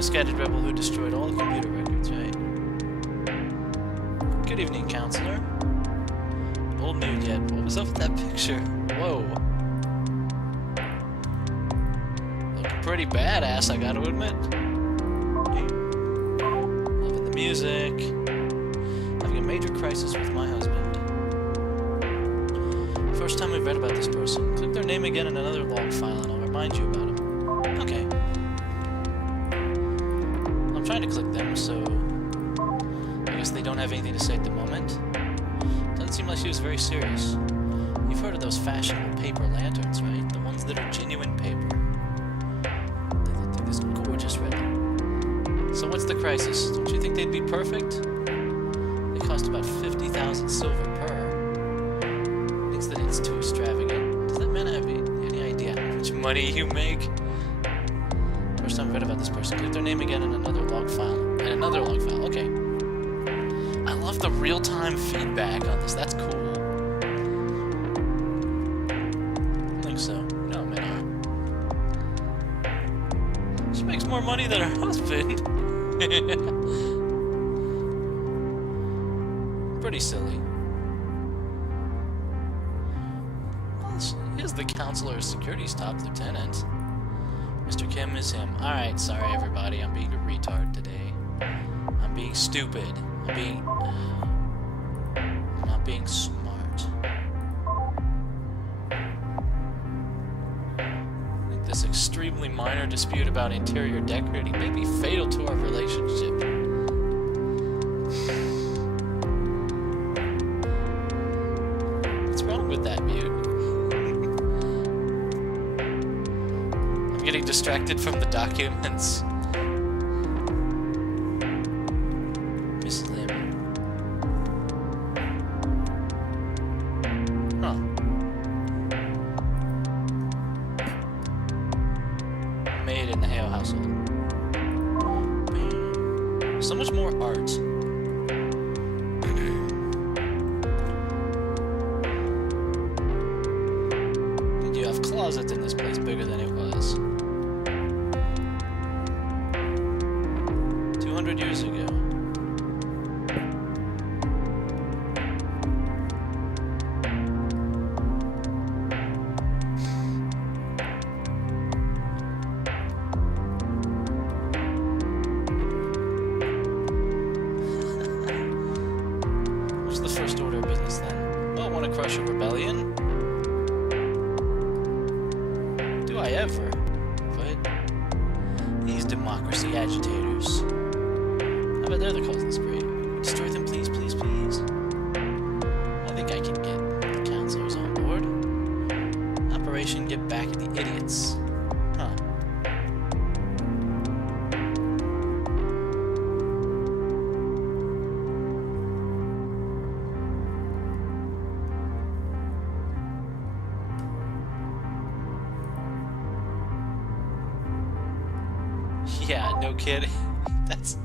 Misguided rebel who destroyed all the computer records, right? Good evening, Councilor. Old Mute yet. What was up with that picture? Whoa. Looking pretty badass, I gotta admit. Loving the music. Having a major crisis with my husband. First time we've read about this person. Click their name again in another log file and I'll remind you about him. Okay. I'm trying to click them, so I guess they don't have anything to say at the moment. Doesn't seem like she was very serious. You've heard of those fashionable paper lanterns, right? The ones that are genuine paper. They look like this gorgeous red. So what's the crisis? Don't you think they'd be perfect? They cost about 50,000 silver per. Thinks that it's too extravagant. Does that man have any idea how much money you make? First time I read about this person. Click their name again in another log file. In another log file, okay. I love the real-time feedback on this. That's cool. I think so. No, man. She makes more money than her husband. Pretty silly. Here's the Councilor, security staff lieutenant. Mr. Kim is him. Alright, sorry everybody. I'm being a retard today. I'm being stupid. I'm not being smart. I think this extremely minor dispute about interior decorating may be fatal to our relationship. What's wrong with that, Mute? I'm getting distracted from the documents. So much more art. You have closets in this place bigger than it was 200 years ago. First order of business then. Well, want to crush a rebellion? Do I ever? But these democracy agitators. I bet they're the cause of this break. Destroy them, please, please, please. I think I can get the Councilors on board. Operation Get Back at the Idiots. Huh. Yeah, no kidding. That's...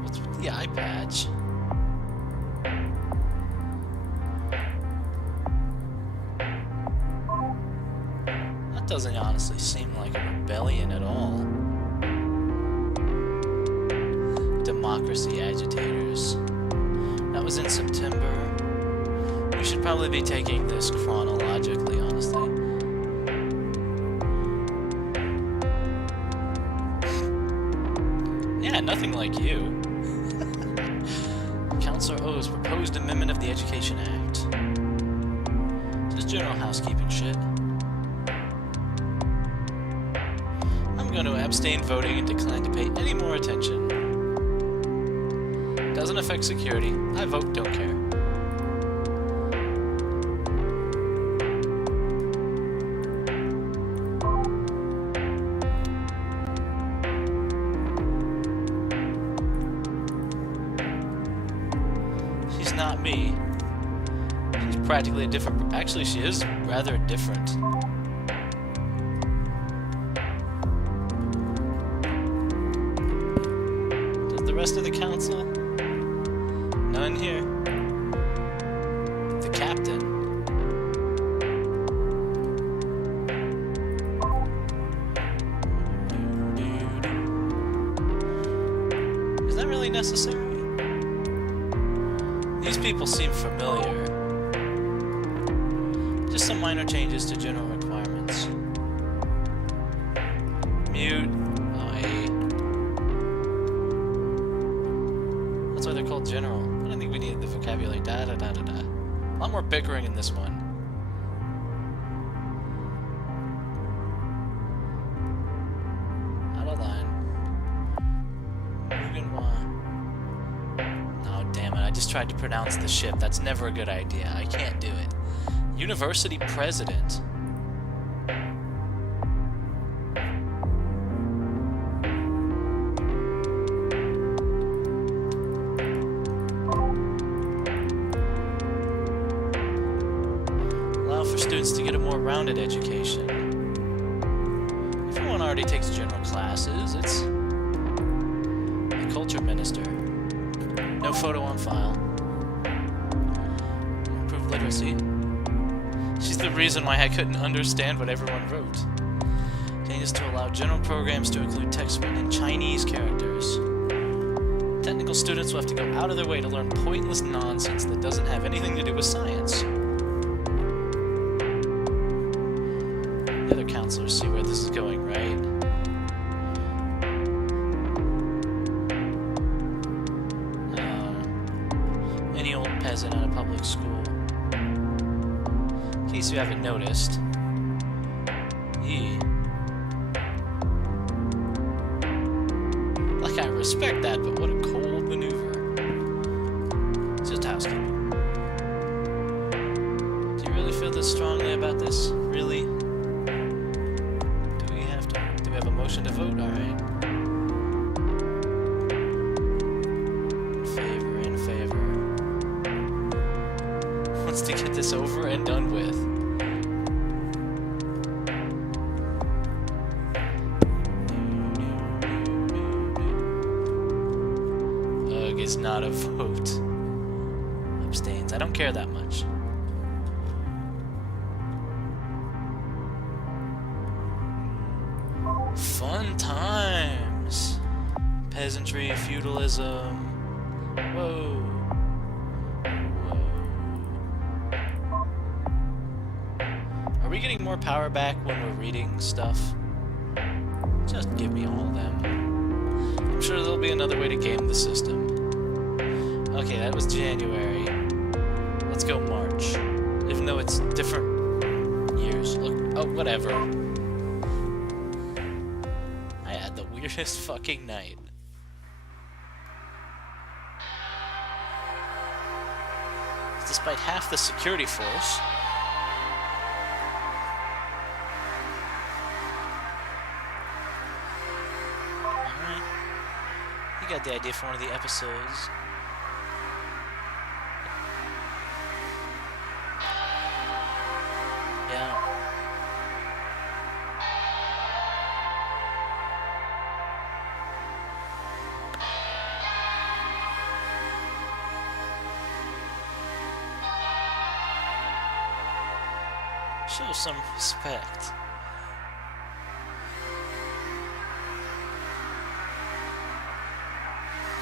What's with the eye patch? That doesn't honestly seem like a rebellion at all. Democracy agitators. That was in September. We should probably be taking this chronologically, honestly. Yeah, nothing like you. Councilor O's proposed amendment of the Education Act. Just general housekeeping shit. I'm going to abstain voting and decline to pay any more attention. Doesn't affect security. I vote, don't care. Not me. She's practically a different... Actually, she is rather different. Does the rest of the council? None here. The captain. really necessary? These people seem familiar. Just some minor changes to general requirements. Mute. Oh, hey. That's why they're called general. I don't think we needed the vocabulary. Da da da da da. A lot more bickering in this one. Out of line. Oh, damn it. I just tried to pronounce the ship. That's never a good idea. I can't do it. University president. Allow for students to get a more rounded education. Everyone already takes general classes. It's the culture minister. No photo on file. Improved literacy. She's the reason why I couldn't understand what everyone wrote. Changes to allow general programs to include text written in Chinese characters. Technical students will have to go out of their way to learn pointless nonsense that doesn't have anything to do with science. The other counselors see where this is going, right? Any old peasant at a public school. In case you haven't noticed. Like, I respect that, but what a cold maneuver. It's just housekeeping. Do you really feel this strongly about this? Really? Do we have to? Do we have a motion to vote? Alright. In favor. Wants to get this over and done with. Is not a vote. Abstains. I don't care that much. Fun times. Peasantry, feudalism. Whoa. Are we getting more power back when we're reading stuff? Just give me all of them. I'm sure there'll be another way to game the system. Okay, that was January. Let's go March. Even though it's different years. Look, oh, whatever. I had the weirdest fucking night. Despite half the security force. Alright. You got the idea for one of the episodes. Show some respect.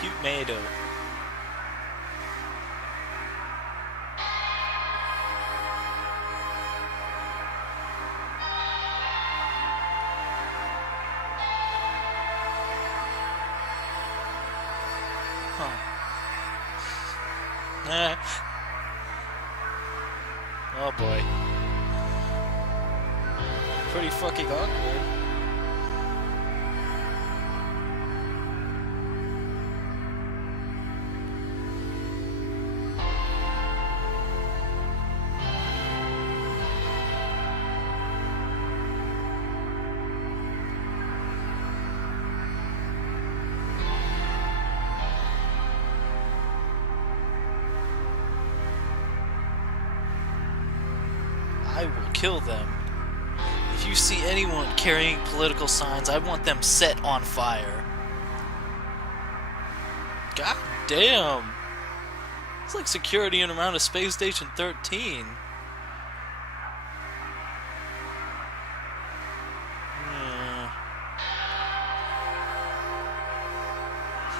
Cute Mado. Huh. Oh boy. Pretty fucking awkward. I will kill them. If you see anyone carrying political signs, I want them set on fire. God damn. It's like security in around a Space Station 13.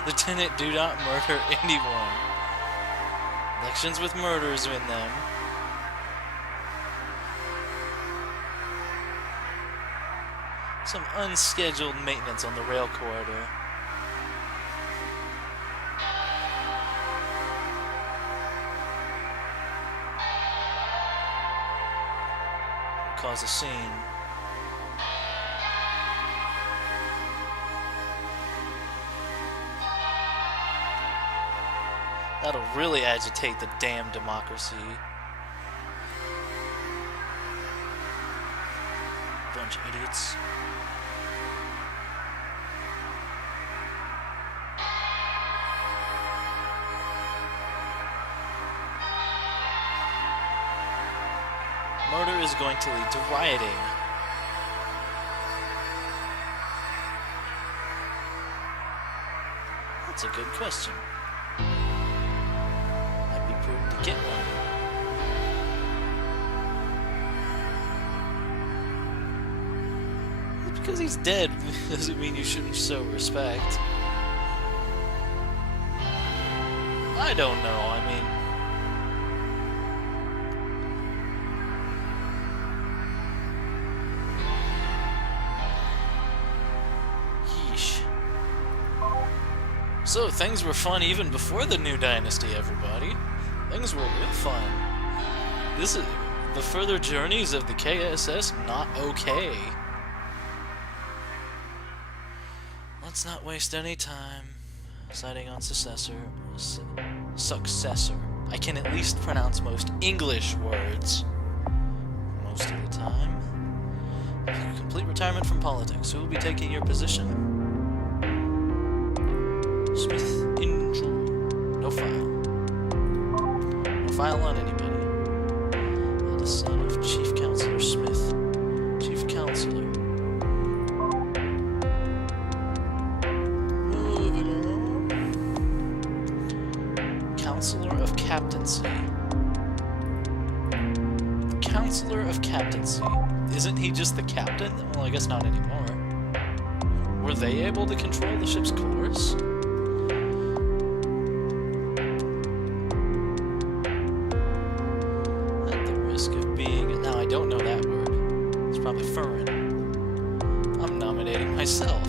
Lieutenant, do not murder anyone. Elections with murders in them. Some unscheduled maintenance on the rail corridor. Will cause a scene. That'll really agitate the damn democracy. Bunch of idiots. Murder is going to lead to rioting. That's a good question. Might be prudent to get one. Just because he's dead doesn't mean you shouldn't show respect. I don't know, I mean... So, things were fun even before the new dynasty, everybody. Things were real fun. This is... the further journeys of the KSS, not okay. Let's not waste any time deciding on successor. I can at least pronounce most English words. Most of the time. Complete retirement from politics. Who will be taking your position? Smith, intro. No file. No file on anybody. Eldest son of Chief Councilor Smith. Chief Councilor. Moving on. Counselor of Captaincy. Counselor of Captaincy. Isn't he just the captain? Well, I guess not anymore. Were they able to control the ship's course? Myself.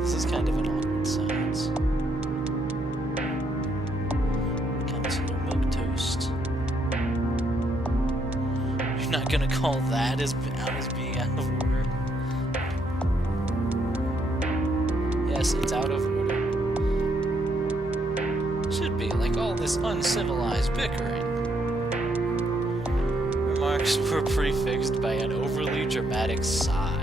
This is kind of an awkward silence. Councilor Milquetoast. You're not gonna call that as being out of order? Yes, it's out of order. Should be, like all this uncivilized bickering. Remarks were prefixed by an overly dramatic sigh.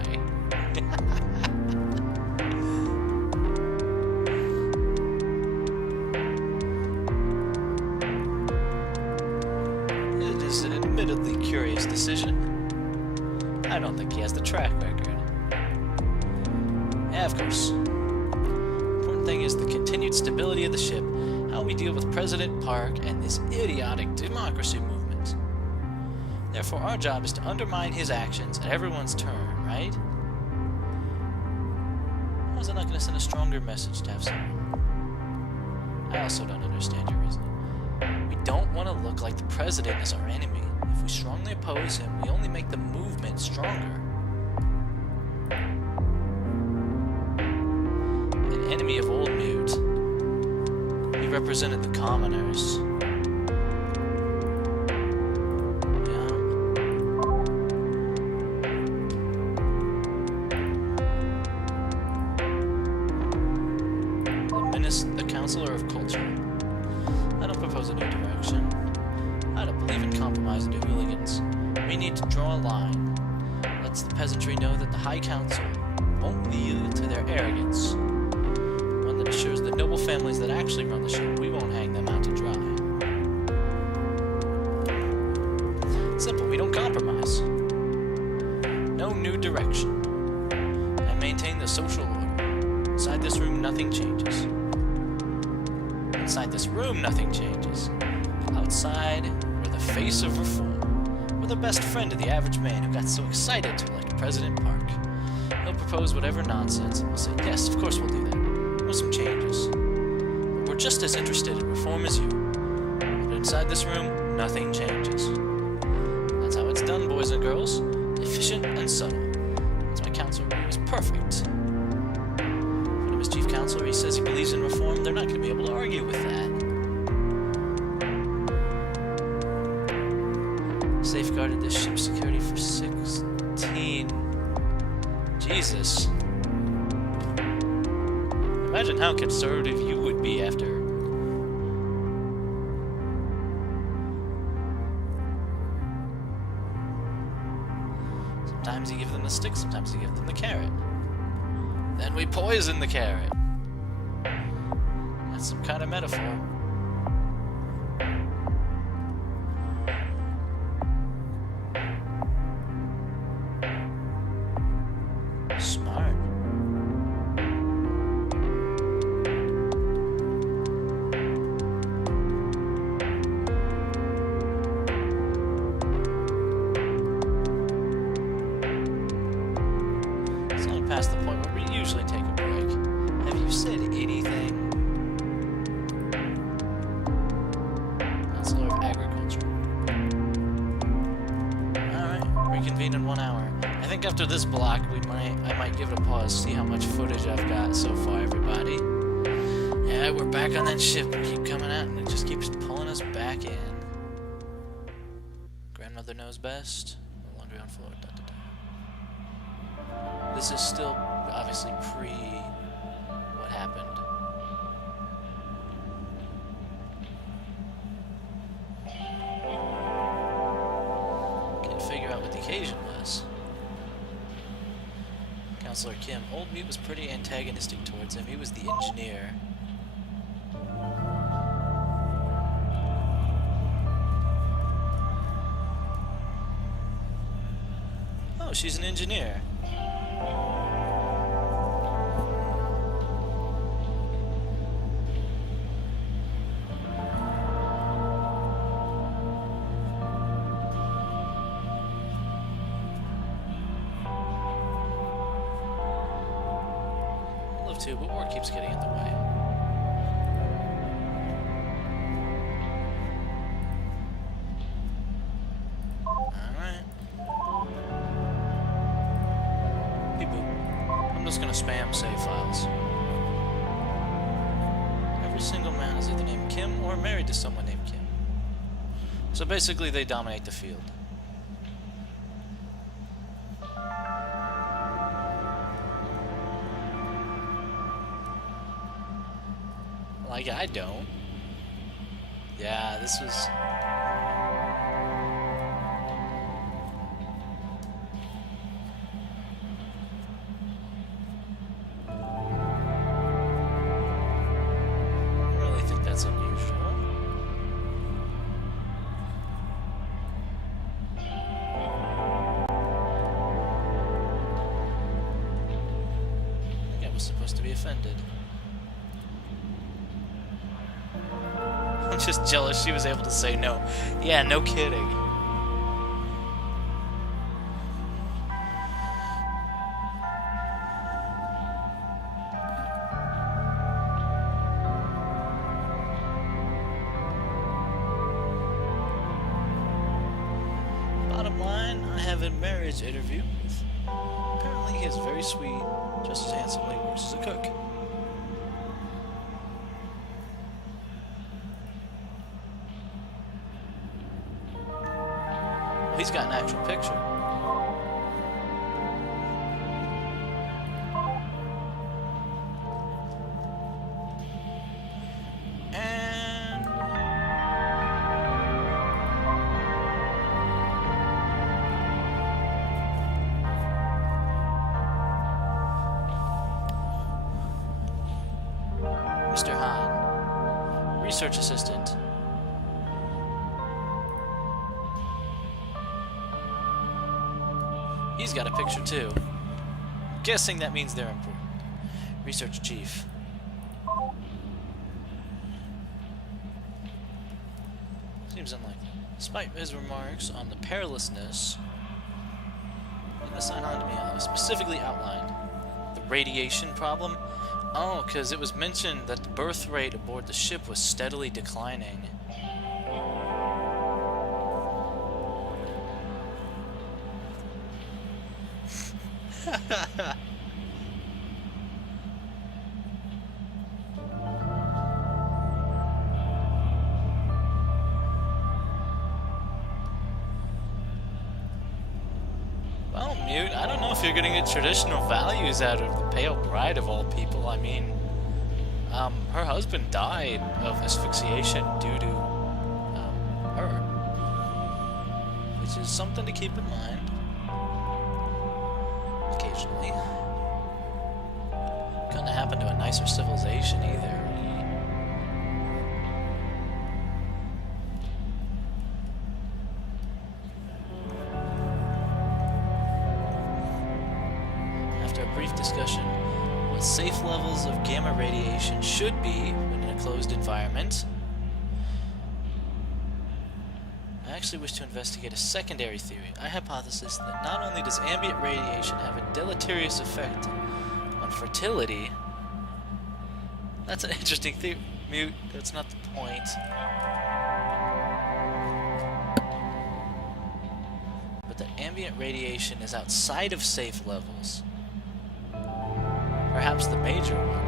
It is an admittedly curious decision. I don't think he has the track record. Yeah, of course. Important thing is the continued stability of the ship, how we deal with President Park and this idiotic democracy movement. Therefore, our job is to undermine his actions at everyone's turn, right? How is it not going to send a stronger message to have someone? I also don't understand your reasoning. We don't want to look like the president is our enemy. If we strongly oppose him, we only make the movement stronger. An enemy of old Mute. He represented the commoners. The Councilor of Culture. I don't propose a new direction. I don't believe in compromising to hooligans. We need to draw a line. Lets the peasantry know that the High Council won't yield to their arrogance. One that assures the noble families that actually run the ship we won't hang them out to dry. Simple, we don't compromise. No new direction. I maintain the social order. Inside this room, nothing changes. Inside this room, nothing changes. Outside, we're the face of reform. We're the best friend of the average man who got so excited to elect President Park. He'll propose whatever nonsense, and we'll say, yes, of course we'll do that. with some changes. But we're just as interested in reform as you. But inside this room, nothing changes. That's how it's done, boys and girls. Efficient and subtle. That's why Councilor is perfect. When him as Chief Councilor, he says he believes in reform. They're not going to be able to argue with that. Safeguarded this ship's security for 16. Jesus. Imagine how conservative you would be after. Sometimes you give them the stick, sometimes you give them the carrot. Then we poison the carrot. That's some kind of metaphor. Smart. It's only past the point where we usually take a break. Have you said anything? Councilor of Agriculture. Alright, reconvene in 1 hour. I think after this block, I might give it a pause, see how much footage I've got so far, everybody. Yeah, we're back on that ship. We keep coming out, and it just keeps pulling us back in. Grandmother knows best. Laundry on floor. Da, da, da. This is still obviously pre what happened. Can't figure out what the occasion was. Councilor Kim. Old Mute was pretty antagonistic towards him. He was the engineer. Oh, she's an engineer. Too, but work keeps getting in the way. Alright. Beep boop. I'm just gonna spam save files. Every single man is either named Kim or married to someone named Kim. So basically they dominate the field. Like, I don't. Yeah, this was... I really think that's unusual. I think I was supposed to be offended. I'm just jealous she was able to say no. Yeah, no kidding. Bottom line, I have a marriage interview. Apparently he is very sweet, just as handsomely works as a cook. He's got an actual picture. And... Mr. Han, research assistant. He's got a picture too. Guessing that means they're important. Research chief. Seems unlikely. Despite his remarks on the perilousness, he must sign on to me. Specifically outlined the radiation problem. Oh, because it was mentioned that the birth rate aboard the ship was steadily declining. Well, Mute, I don't know if you're gonna get traditional values out of the pale bride of all people. I mean, her husband died of asphyxiation due to her, which is something to keep in mind occasionally. Couldn't happen to a nicer civilization either. After a brief discussion, what safe levels of gamma radiation should be when in a closed environment, I actually wish to investigate a secondary theory. I hypothesis that not only does ambient radiation have a deleterious effect on fertility. That's an interesting theory. Mute, that's not the point. But that ambient radiation is outside of safe levels. Perhaps the major one.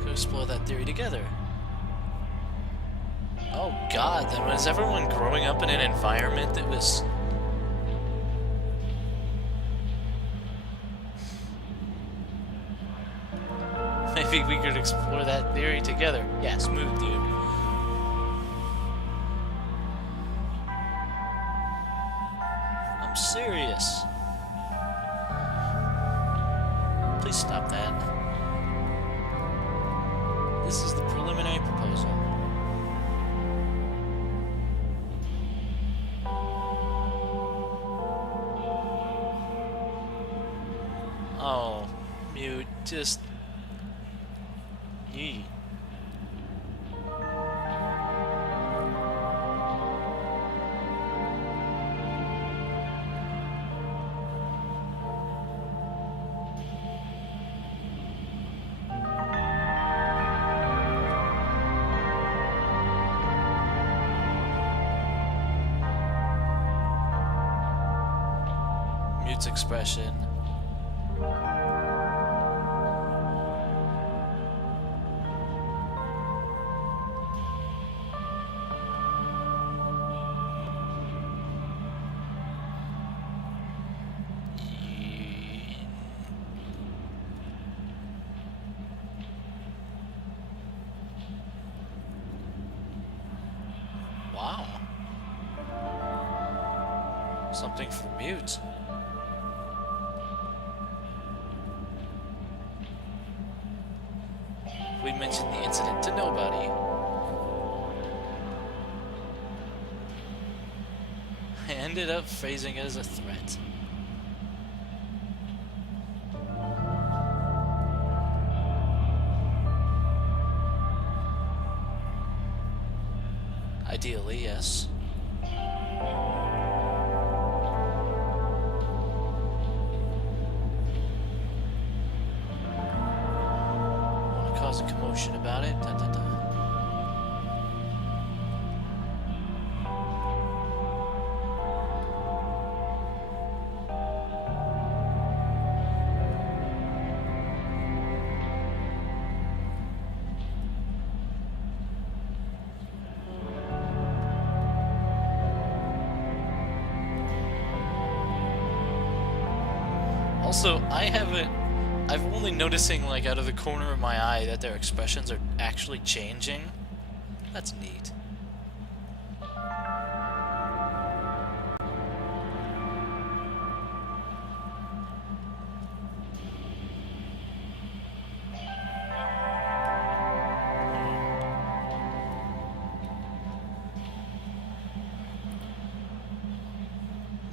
Could explore that theory together. Oh god, then was everyone growing up in an environment that was... Maybe we could explore that theory together. Yeah, smooth, dude. I'm serious. Please stop that. This is the preliminary proposal. Oh, Mute, just... Yee. Mute's expression. Wow. Something for Mute. We mentioned the incident to nobody. I ended up phrasing it as a threat. Ideally, yes. Want to cause a commotion about it? Da, da, da. Also, I'm only noticing, like, out of the corner of my eye that their expressions are actually changing. That's neat.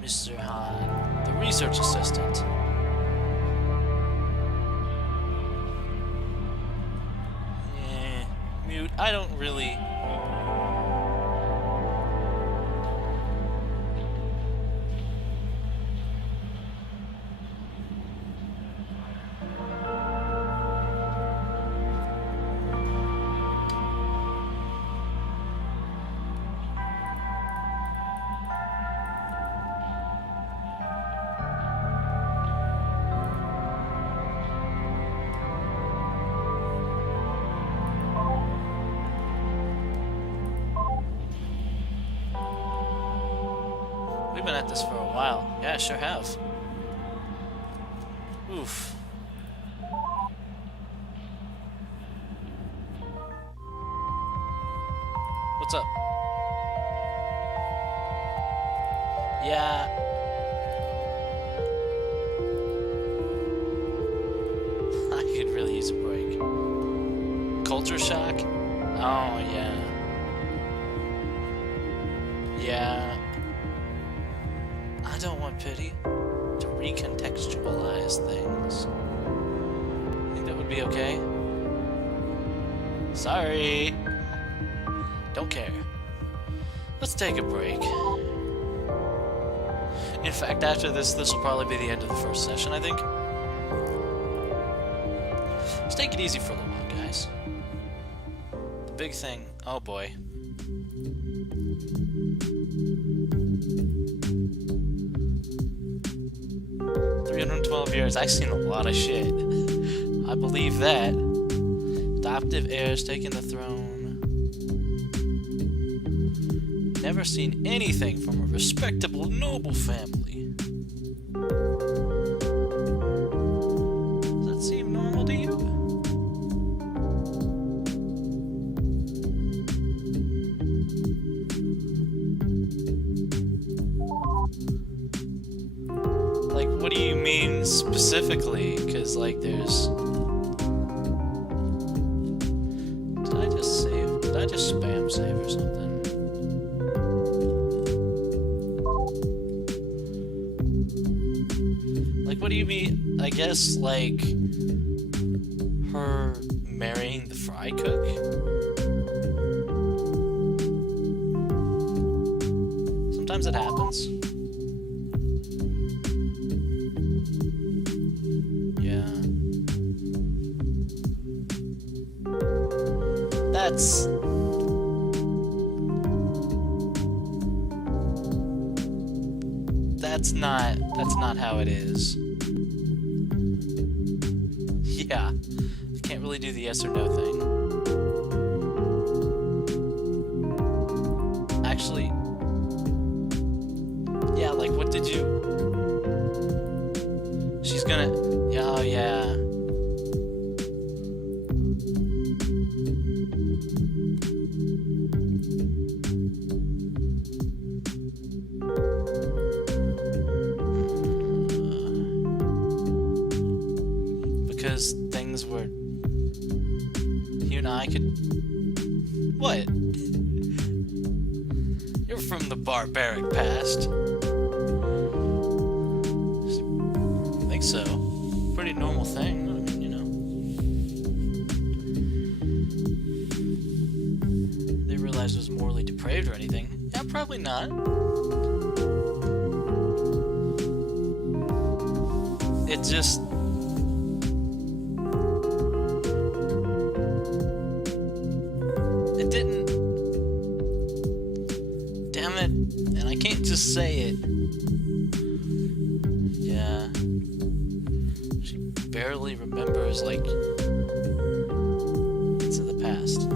Mr. Han, the research assistant. Mute, I don't really... We've been at this for a while. Yeah, sure have. Oof. What's up? Yeah. I could really use a break. Culture shock? Oh, yeah. Yeah. I don't want pity. To recontextualize things. Think that would be okay? Sorry. Don't care. Let's take a break. In fact, after this will probably be the end of the first session, I think. Let's take it easy for a little while, guys. The big thing... Oh, boy. Years. I've seen a lot of shit. I believe that. Adoptive heirs taking the throne. Never seen anything from a respectable, noble family. Does that seem normal to you? Like, what do you mean specifically? Because, like, there's... Did I just save? Did I just spam save or something? Like, what do you mean? I guess, like, her marrying the fry cook? Sometimes it happens. That's not how it is. Yeah, I can't really do the yes or no thing. Actually, yeah, like, what did you... She's gonna... Yeah, oh, yeah. Because things were... You and I could... What? You're from the barbaric past. I think so. Pretty normal thing, I mean, you know. They realized it was morally depraved or anything. Yeah, probably not. It just... It didn't... Damn it. And I can't just say it. Yeah. She barely remembers, like... It's in the past.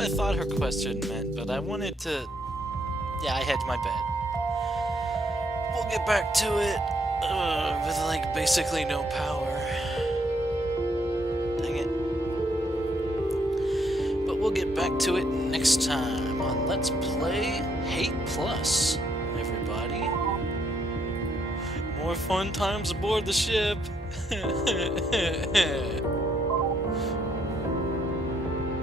I thought her question meant, but I wanted to... Yeah, I hedged my bet. We'll get back to it with, like, basically no power. Dang it. But we'll get back to it next time on Let's Play Hate Plus, everybody. More fun times aboard the ship.